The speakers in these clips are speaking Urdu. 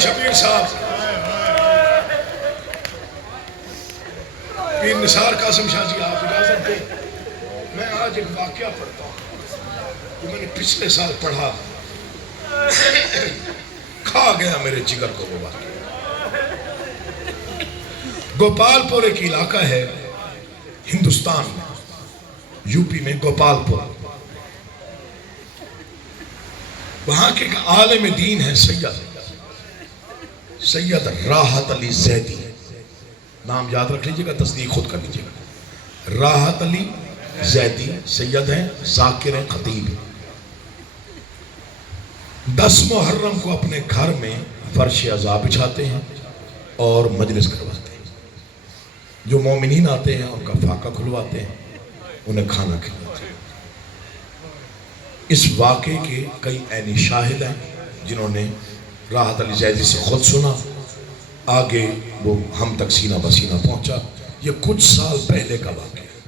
شبیر صاحب پیر نثار قاسم شاہ جی، آپ اجازت دیں میں آج ایک واقعہ پڑھتا ہوں جو میں نے پچھلے سال پڑھا، کھا گیا میرے جگر کو وہ واقعہ۔ گوپال پور ایک علاقہ ہے ہندوستان میں، یو پی میں گوپال پور، وہاں کے ایک عالم دین ہے سید راحت علی زیدی، نام یاد رکھ لیجئے گا، تصدیق خود کر لیجئے گا۔ راحت علی زیدی سید ہیں، ذاکر ہیں، خطیب ہیں۔ 10 محرم کو اپنے گھر میں فرش عزا بچھاتے ہیں اور مجلس کرواتے ہیں، جو مومنین آتے ہیں ان کا فاقہ کھلواتے ہیں، انہیں کھانا کھلاتے ہیں۔ اس واقعے کے کئی عینی شاہد ہیں جنہوں نے راحت علی زیدی سے خود سنا، آگے وہ ہم تک سینہ بسینہ پہنچا۔ یہ کچھ سال پہلے کا واقعہ ہے۔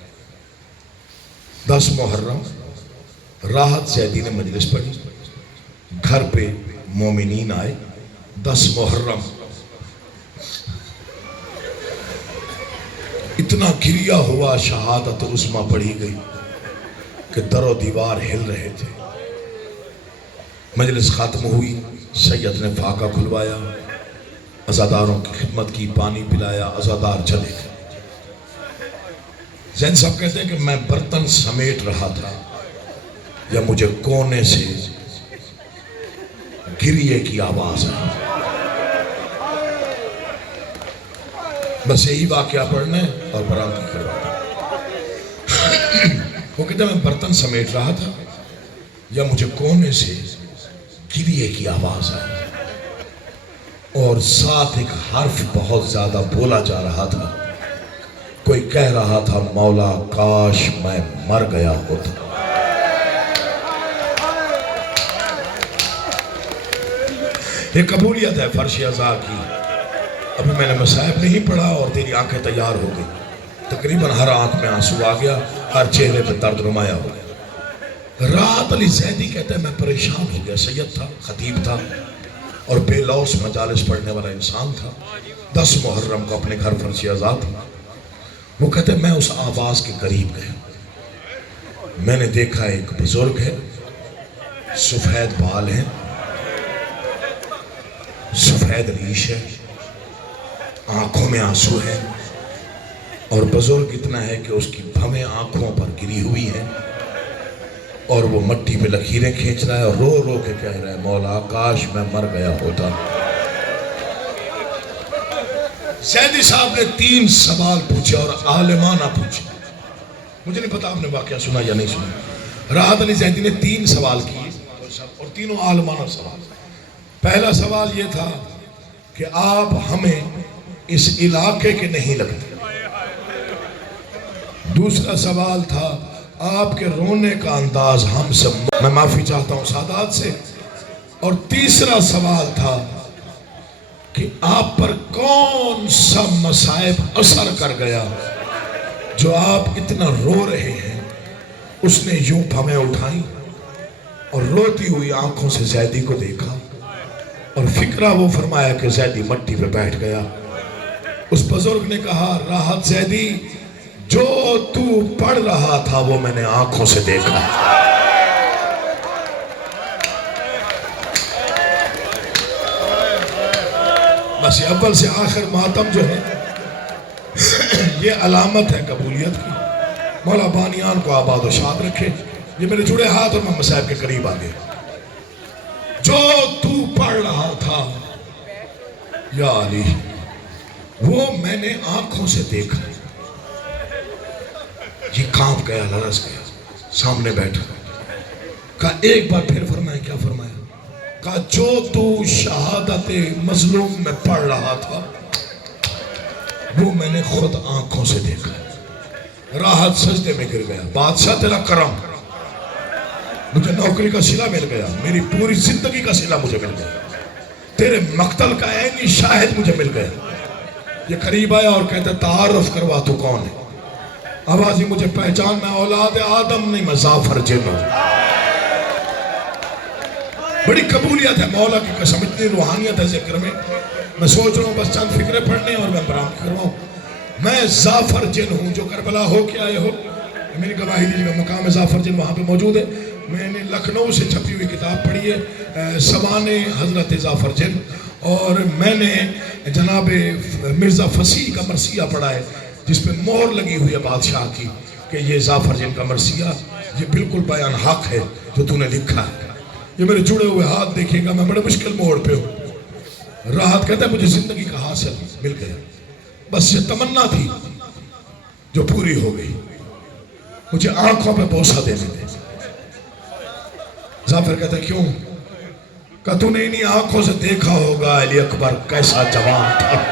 10 محرم راحت زیدی نے مجلس پڑھی، گھر پہ مومنین آئے۔ 10 محرم اتنا گریہ ہوا، شہادت عظمیٰ پڑھی گئی کہ در و دیوار ہل رہے تھے۔ مجلس ختم ہوئی، سید نے فاقہ کھلوایا، عزاداروں کی خدمت کی، پانی پلایا، عزادار چلے گئے۔ زین صاحب کہتے ہیں کہ میں برتن سمیٹ رہا تھا یا مجھے کونے سے گریے کی آواز آئی۔ بس یہی واقعہ پڑھنے اور برآمدی کروانا۔ وہ کہتے ہیں میں برتن سمیٹ رہا تھا یا مجھے کونے سے گریے کی آواز آئی، اور ساتھ ایک حرف بہت زیادہ بولا جا رہا تھا۔ کوئی کہہ رہا تھا مولا کاش میں مر گیا ہوتا۔ یہ قبولیت ہے فرش عزا کی۔ ابھی میں نے مصائب نہیں پڑھا اور تیری آنکھیں تیار ہو گئی، تقریباً ہر آنکھ میں آنسو آ گیا، ہر چہرے پہ درد نمایاں ہو گیا۔ راحت علی زیدی کہتے ہیں میں پریشان ہو گیا، سید تھا، خطیب تھا اور بے لوث مجالس پڑھنے والا انسان تھا۔ 10 محرم کو اپنے گھر فرش عزا تھا۔ وہ کہتے ہیں میں اس آواز کے قریب گیا، میں نے دیکھا ایک بزرگ ہے، سفید بال ہیں، سفید ریش ہے، آنکھوں میں آنسو ہے، اور بزرگ اتنا ہے کہ اس کی بھویں آنکھوں پر گری ہوئی ہیں، اور وہ مٹی پہ لکیریں کھینچ رہا ہے اور رو رو کے کہہ رہا ہے مولا کاش میں مر گیا ہوتا۔ زیدی صاحب نے 3 سوال پوچھے اور عالمانہ پوچھے۔ مجھے نہیں پتا آپ نے واقعہ سنا یا نہیں سنا۔ راحت علی زیدی نے 3 سوال کیے اور تینوں عالمانہ سوال۔ پہلا سوال یہ تھا کہ آپ ہمیں اس علاقے کے نہیں لگتے۔ دوسرا سوال تھا آپ کے رونے کا انداز ہم سے، میں معافی چاہتا ہوں سادات سے۔ اور تیسرا سوال تھا کہ آپ پر کون سا مصائب اثر کر گیا جو آپ اتنا رو رہے ہیں۔ اس نے یوں بھویں اٹھائیں اور روتی ہوئی آنکھوں سے زیدی کو دیکھا، اور فکرہ وہ فرمایا کہ زیدی مٹی پہ بیٹھ گیا۔ اس بزرگ نے کہا راحت زیدی جو تو پڑھ رہا تھا وہ میں نے آنکھوں سے دیکھا۔ بس یہ اول سے آخر ماتم جو ہے یہ علامت ہے قبولیت کی۔ مولا بانیان کو آباد و شاد رکھے۔ یہ میرے جڑے ہاتھ اور میں مصائب کے قریب آ گئے۔ جو تو پڑھ رہا تھا یا علی وہ میں نے آنکھوں سے دیکھا۔ یہ کانپ گیا، لرز گیا، سامنے بیٹھا، کہا ایک بار پھر فرمایا۔ کیا فرمایا؟ کہا جو تو شہادت مظلوم میں پڑھ رہا تھا وہ میں نے خود آنکھوں سے دیکھا۔ راحت سجدے میں گر گیا، بادشاہ تیرا کرم، مجھے نوکری کا صلہ مل گیا، میری پوری زندگی کا صلہ مجھے مل گیا، تیرے مقتل کا عینی شاہد مجھے مل گیا۔ یہ قریب آیا اور کہتا تعارف کروا تو کون ہے؟ آوازی مجھے پہچان، میں اولاد آدم نہیں، میں زعفر جن ہوں۔ بڑی قبولیت ہے مولا کی قسم، اتنی روحانیت ہے ذکر میں. میں سوچ رہا ہوں بس چند فکریں پڑھنے اور میں برام کرواؤں. میں زعفر جن ہوں جو کربلا ہو کے آئے ہو. میری گواہی دیجیے گا، مقام زعفر جن وہاں پہ موجود ہے. میں نے لکھنؤ سے چھپی ہوئی کتاب پڑھی ہے سوانح حضرت زعفر جن، اور میں نے جناب مرزا فصیح کا مرثیہ پڑھا ہے جس پہ مہر لگی ہوئی ہے بادشاہ کی کہ یہ زعفر جن کا مرثیہ یہ بالکل بیان حق ہے جو تو نے لکھا ہے. یہ میرے جڑے ہوئے ہاتھ دیکھیں گا، میں بڑے مشکل موڑ پہ ہوں. راحت کہتا ہے مجھے زندگی کا حاصل مل گیا، بس یہ تمنا تھی جو پوری ہو گئی. مجھے آنکھوں پہ بوسہ دینے دے. زعفر کہتا ہے کیوں؟ کہ تو نے انہی آنکھوں سے دیکھا ہوگا علی اکبر کیسا جوان تھا.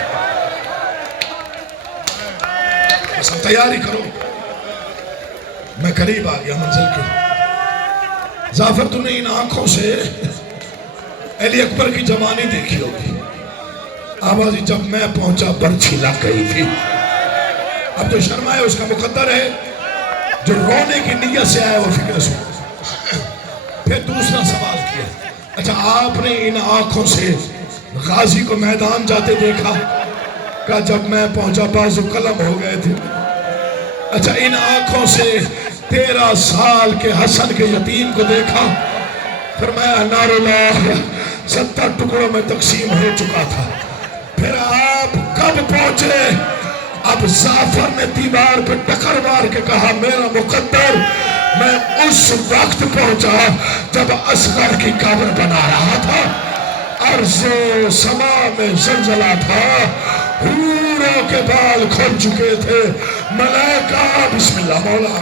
بس اب تیاری کرو، میں قریب آ گیا منزل کے. زعفر تو نے ان آنکھوں سے علی اکبر کی جوانی دیکھی ہوگی. آوازی جب میں پہنچا برچھی لگ گئی تھی. اب جو شرمائے اس کا مقدر ہے، جو رونے کی نیت سے آئے وہ فکر سو. پھر دوسرا سوال کیا، اچھا آپ نے ان آنکھوں سے غازی کو میدان جاتے دیکھا؟ کہا جب میں پہنچا بازو قلم ہو گئے تھے. اچھا ان آنکھوں سے 13 سال کے حسن کے یتیم کو دیکھا؟ فرمایا نار اللہ 70 ٹکڑوں میں تقسیم ہو چکا تھا. پھر آپ کب پہنچے؟ اب زعفر نے دیوار پہ ٹکر مار کے کہا میرا مقدر میں اس وقت پہنچا جب اصغر کی قبر بنا رہا تھا. عرض و سما میں زلزلہ تھا، حوروں کے بال کھل چکے تھے، ملائکہ بسم اللہ مولا.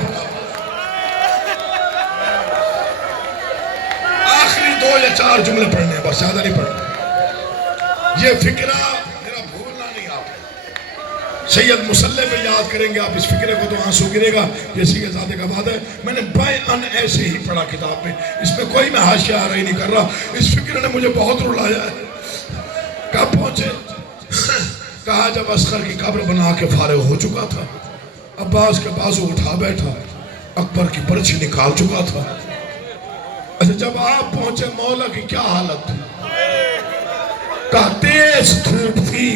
آخری 2 یا 4 جملے پڑھنے ہیں، بس زیادہ نہیں پڑھنے. یہ فکرہ میرا بھولنا نہیں. آپ سید مسلح پہ یاد کریں گے آپ اس فکرے کو تو آنسو گرے گا، جیسی کہ ذات کا وعدہ ہے. میں نے بیان ایسے ہی پڑھا کتاب میں، اس میں کوئی میں حاشیہ آرائی نہیں کر رہا. اس فکر نے مجھے بہت رلایا ہے. کب پہنچے؟ کہا جب اصغر کی قبر بنا کے فارغ ہو چکا تھا، عباس کے بازو اٹھا بیٹھا، اکبر کی برچھی نکال چکا تھا. اچھا جب آپ پہنچے مولا کی کیا حالت تھی؟ کہا تیز دھوپ تھی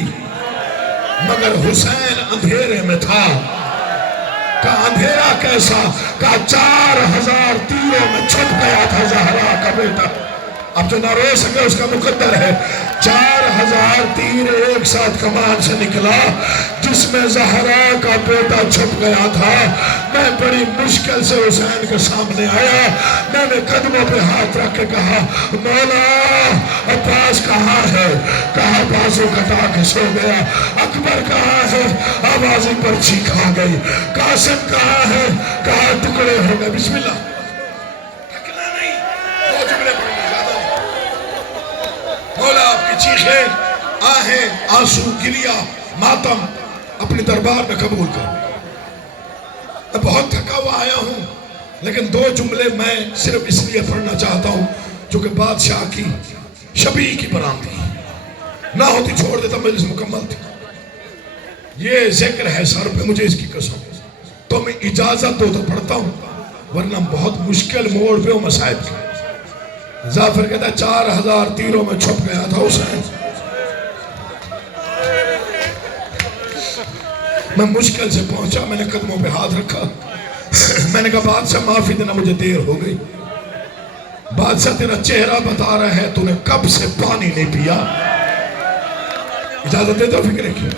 مگر حسین اندھیرے میں تھا. کہا اندھیرا کیسا؟ کہا 4000 تیروں میں چھپ گیا تھا زہرا کا بیٹا. اب جو نہ رو سکے اس کا مقدر ہے. 4000 تیر ایک ساتھ کمان سے نکلا جس میں زہرا کا بیٹا چھپ گیا تھا. میں بڑی مشکل سے حسین کے سامنے آیا. میں نے قدموں پہ ہاتھ رکھ کے کہا مولا عباس کہاں ہے؟ کہا بازو کٹا کے سو گیا. اکبر کہاں ہے؟ آوازی پرچھی کھا گئی. قاسم کہاں ہے؟ کہا ٹکڑے ہو گئے. بسم اللہ. مولا آپ کی چیخیں، آہیں، آنسو، گریہ، ماتم اپنے دربار میں قبول کر. میں بہت تھکا ہوا آیا ہوں، لیکن 2 جملے میں صرف اس لیے پڑھنا چاہتا ہوں جو کہ بادشاہ کی شبیہ کی برآمد تھی. نہ ہوتی چھوڑ دیتا، مجلس مکمل تھی. یہ ذکر ہے سر پہ مجھے اس کی قسم. تو میں اجازت دو تو پڑھتا ہوں، ورنہ بہت مشکل موڑ پہ ہوں مسائب کی. زعفر کہتا ہے 4000 تیروں میں چھپ گیا تھا حسین. میں مشکل سے پہنچا، میں نے قدموں پہ ہاتھ رکھا. میں نے کہا بادشاہ معافی دینا مجھے دیر ہو گئی. بادشاہ تیرا چہرہ بتا رہا ہے تو نے کب سے پانی نہیں پیا. اجازت دے دو فکر کی.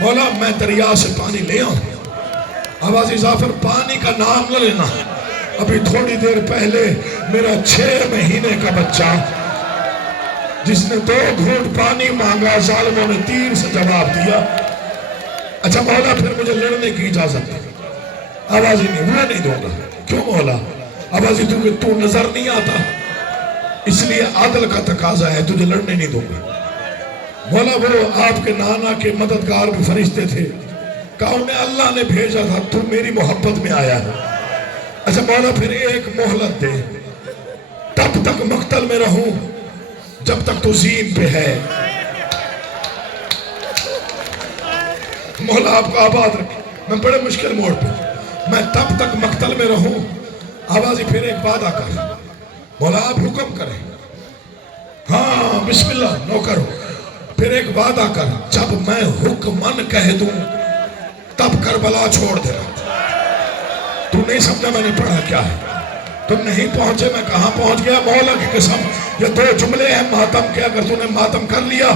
مولا میں دریا سے پانی لے آؤں. آوازی زعفر پانی کا نام نہ لینا. ابھی تھوڑی دیر پہلے میرا 6 مہینے کا بچہ جس نے 2 گھونٹ پانی مانگا ظالموں نے تیر سے جواب دیا. اچھا مولا پھر مجھے لڑنے کی اجازت ہے. آوازی نہیں دوں گا. کیوں مولا؟ آوازی تو نظر نہیں آتا اس لیے عدل کا تقاضا ہے، تجھے لڑنے نہیں دوں گا. مولا وہ آپ کے نانا کے مددگار بھی فرشتے تھے، کہا انہیں اللہ نے بھیجا تھا، تو میری محبت میں آیا ہے. اچھا مولا پھر ایک مہلت دے، تب تک مقتل میں رہوں جب تک تو زین پہ ہے. مولا آپ کو آباد رکھے. میں بڑے مشکل موڑ پہ، میں تب تک مقتل میں رہوں. آوازی پھر ایک وعدہ کر. مولا آپ حکم کریں. بسم اللہ نوکر ہو. پھر ایک وعدہ کر, جب میں حکمن کہہ دوں تب کربلا چھوڑ دینا. تو نہیں سمجھا میں نے پڑھا کیا ہے؟ تم نہیں پہنچے میں کہاں پہنچ گیا. مولا کی قسم یہ 2 جملے ہیں ماتم کے, اگر تو نے ماتم کر لیا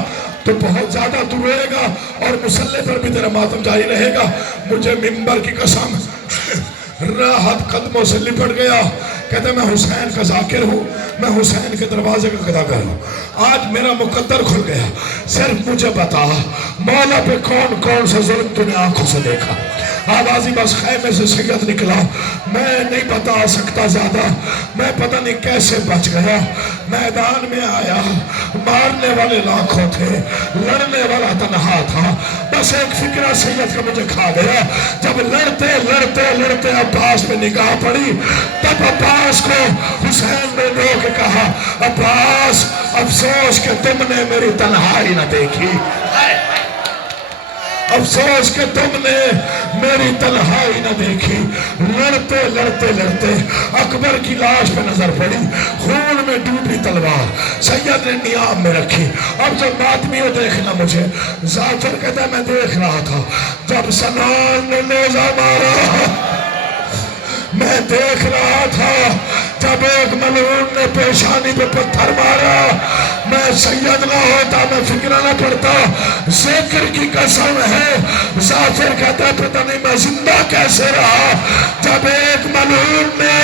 تو بہت زیادہ تو روئے گا اور مسلح پر بھی تیرا ماتم جاری رہے گا. مجھے منبر کی قسم راحت قدموں سے لپٹ گیا. کہتے میں حسین کا ذاکر ہوں, میں حسین کے دروازے کا قداگر ہوں. آج میرا مقدر کھل گیا. صرف مجھے بتا مولا پہ کون کون سا ظلم تو نے آنکھوں سے دیکھا. آوازی بس خیمے سے سید نکلا, میں نہیں بتا سکتا زیادہ, میں پتہ نہیں کیسے بچ گیا. میدان میں آیا, مارنے والے لاکھوں تھے, لڑنے والا تنہا تھا. بس ایک فکرہ سید کا مجھے کھا گیا. جب لڑتے لڑتے لڑتے عباس پہ نگاہ پڑی, تب عباس کو حسین نے رو کے کہا, عباس افسوس کہ تم نے میری تنہائی نہ دیکھی, افسوس کہ تم نے میری تنہائی نہ دیکھی. لڑتے لڑتے لڑتے اکبر کی لاش پہ نظر پڑی, خون میں ڈوبی تلوار سید نے نیام میں رکھی. اب جب ماتمی ہو دیکھنا مجھے, زعفر کہتا ہے میں دیکھ رہا تھا جب سنان نے نیزہ مارا, میں دیکھ رہا تھا جب ایک ملعون نے پیشانی پہ پتھر مارا. میں سید نہ ہوتا, میں فکرہ نہ پڑتا. ذکر کی قسم ہے, زعفر کہتا ہے پتہ نہیں میں زندہ کیسے رہا جب ایک ملعون نے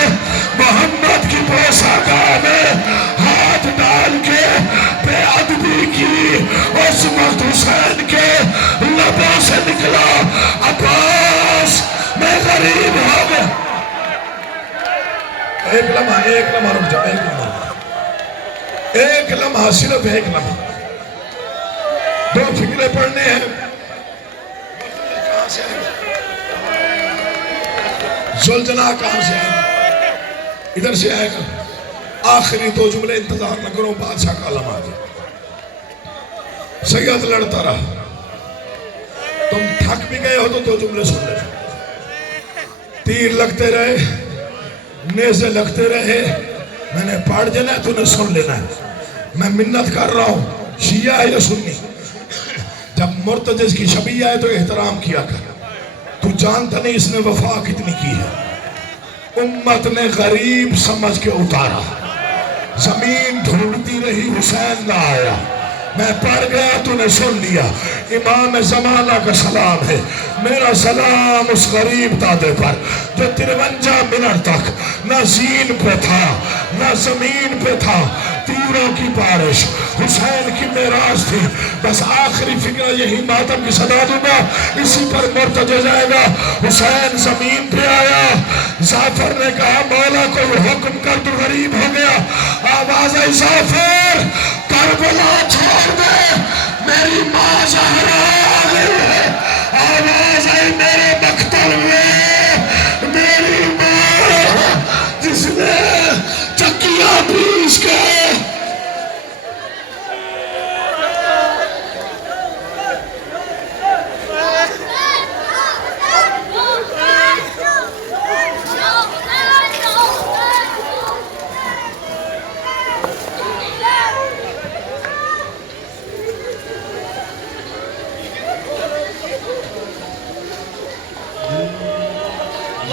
محمد کی بوسہگاہ میں ہاتھ ڈال کے بے ادبی کی. اس وقت حسین کے لبوں سے نکلا, عباس میں غریب ہو گیا. ایک لمحہ رک جاؤ, ایک لمحہ صرف ایک لمحہ. 2 فکرے پڑھنے ہیں. کہاں سے آئے زلجنا, کہاں سے آئے, ادھر سے آئے گا. آخری 2 جملے انتظار نہ کرو, بادشاہ کا لمحہ دے. سید لڑتا رہا, تم تھک بھی گئے ہو تو 2 جملے سن لے. تیر لگتے رہے, نیزے لگتے رہے, میں نے پڑھ دینا ہے, تو نے سن لینا ہے. میں منت کر رہا ہوں, شیعہ ہے یا سنی, جب مرتجز کی شبیہ ہے تو احترام کیا کر. تو جانتا نہیں اس نے وفا کتنی کی ہے. امت نے غریب سمجھ کے اتارا, زمین ڈھونڈتی رہی, حسین نہ آیا. میں پڑھ گیا, تو نے سن لیا. امام زمانہ کا سلام ہے, میرا سلام اس غریب دادے پر جو 53 منٹ تک نہ زین پہ تھا نہ زمین پہ تھا. تیروں کی بارش حسین کی معراج تھی. بس آخری فکر یہی ماتم کی صدا دوں گا, اسی پر مرتجع جائے گا. حسین زمین پہ آیا, زعفر نے کہا مولا کو حکم کر, تو غریب ہو گیا. آواز آئی زعفر کربلا چھوڑ دے, میری ماں زہرا آ گئی ہے. آواز آئی میرے مقتل میں میری ماں جس نے چکیاں پیس کے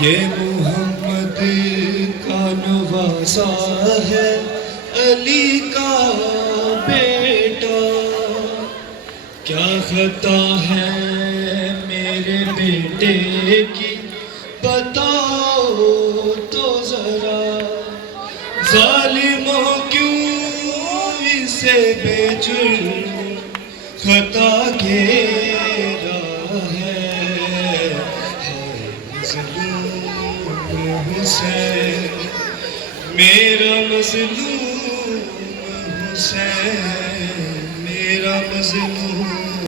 یہ محمد کا نواسا ہے, علی کا بیٹا. کیا خطا ہے میرے بیٹے کی بتاؤ تو ذرا, ظالموں کیوں اسے بے جرم خطا گھیرا ہے. حسین میرا مظلوم, حسین میرا مظلوم.